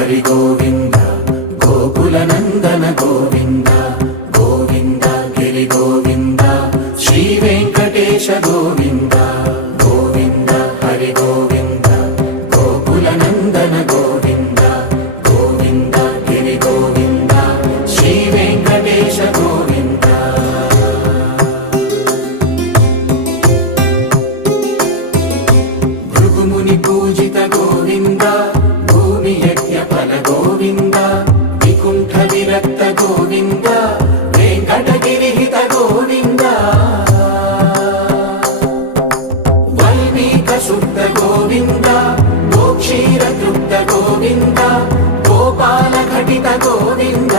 హరి గోవింద గోకుల నందన గోవింద గోవింద గిరి గోవింద శ్రీ వెంకటేశ గోవింద గోవింద హరి గోవింద గోకుల నందన గోవింద గోవింద గిరి గోవింద శ్రీ వెంకటేశ గోవింద భృగుముని పూజిత గోవింద భూమి యజ్ఞ ఫల గోవింద వికుంఠ విరక్త గోవింద వెంకటగిరిహిత గోవింద వల్మీక శుద్ధ గోవింద గోక్షీర తృప్త గోవింద గోపాల ఘటిత గోవింద